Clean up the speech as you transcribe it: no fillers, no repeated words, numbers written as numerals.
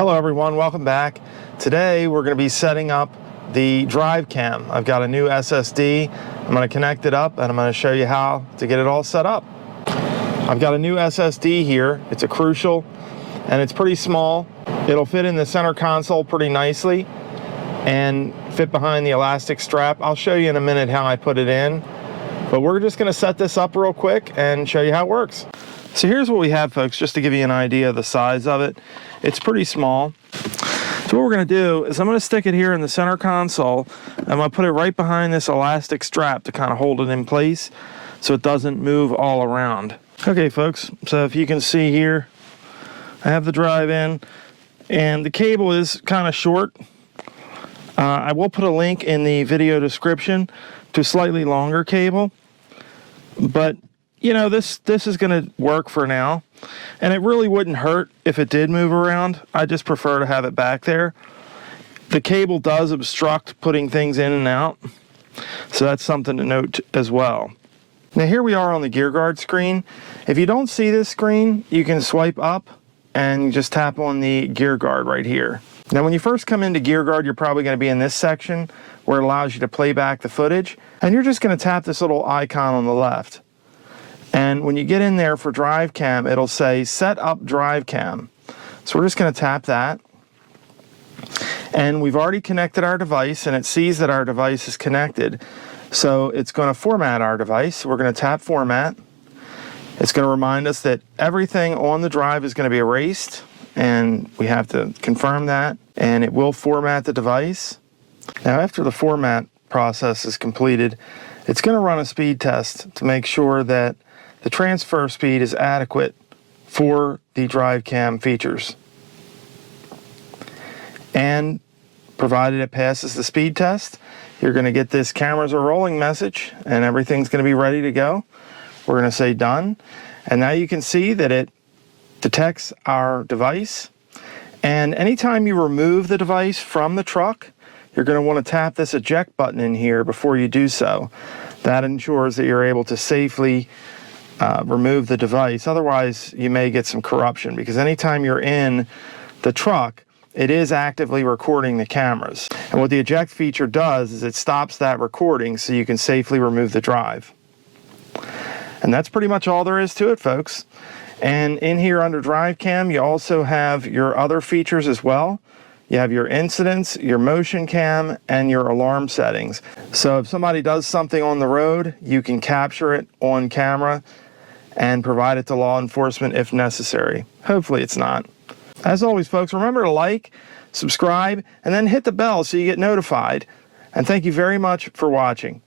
Hello everyone, welcome back. Today we're going to be setting up the drive cam. I've got a new SSD. I'm going to connect it up and I'm going to show you how to get it all set up. I've got a new SSD here. It's a Crucial and it's pretty small. It'll fit in the center console pretty nicely and fit behind the elastic strap. I'll show you in a minute how I put it in, but we're just going to set this up real quick and show you how it works. So here's what we have, folks, just to give you an idea of the size of it. It's pretty small. So what we're going to do is I'm going to stick it here in the center console. I'm going to put it right behind this elastic strap to kind of hold it in place so it doesn't move all around. Okay, folks, so if you can see here, I have the drive in and the cable is kind of short. I will put a link in the video description to a slightly longer cable, but you know, this is going to work for now, and it really wouldn't hurt if it did move around. I just prefer to have it back there. The cable does obstruct putting things in and out, so that's something to note as well. Now here we are on the gear guard screen. If you don't see this screen, you can swipe up and just tap on the gear guard right here. Now when you first come into gear guard, you're probably going to be in this section where it allows you to play back the footage, and you're just going to tap this little icon on the left. And when you get in there for drive cam, it'll say set up drive cam. So we're just going to tap that. And we've already connected our device and it sees that our device is connected. So it's going to format our device. We're going to tap format. It's going to remind us that everything on the drive is going to be erased, and we have to confirm that, and it will format the device. Now after the format process is completed, it's going to run a speed test to make sure that the transfer speed is adequate for the drive cam features. And provided it passes the speed test, you're going to get this cameras are rolling message and everything's going to be ready to go. We're going to say done. And now you can see that it detects our device. And anytime you remove the device from the truck, you're going to want to tap this eject button in here before you do so. That ensures that you're able to safely remove the device. Otherwise, you may get some corruption, because anytime you're in the truck, it is actively recording the cameras. And what the eject feature does is it stops that recording so you can safely remove the drive. And that's pretty much all there is to it, folks. And in here under drive cam, you also have your other features as well. You have your incidents, your motion cam, and your alarm settings. So if somebody does something on the road, you can capture it on camera and provide it to law enforcement if necessary. Hopefully it's not. As always, folks, remember to like, subscribe, and then hit the bell so you get notified. And thank you very much for watching.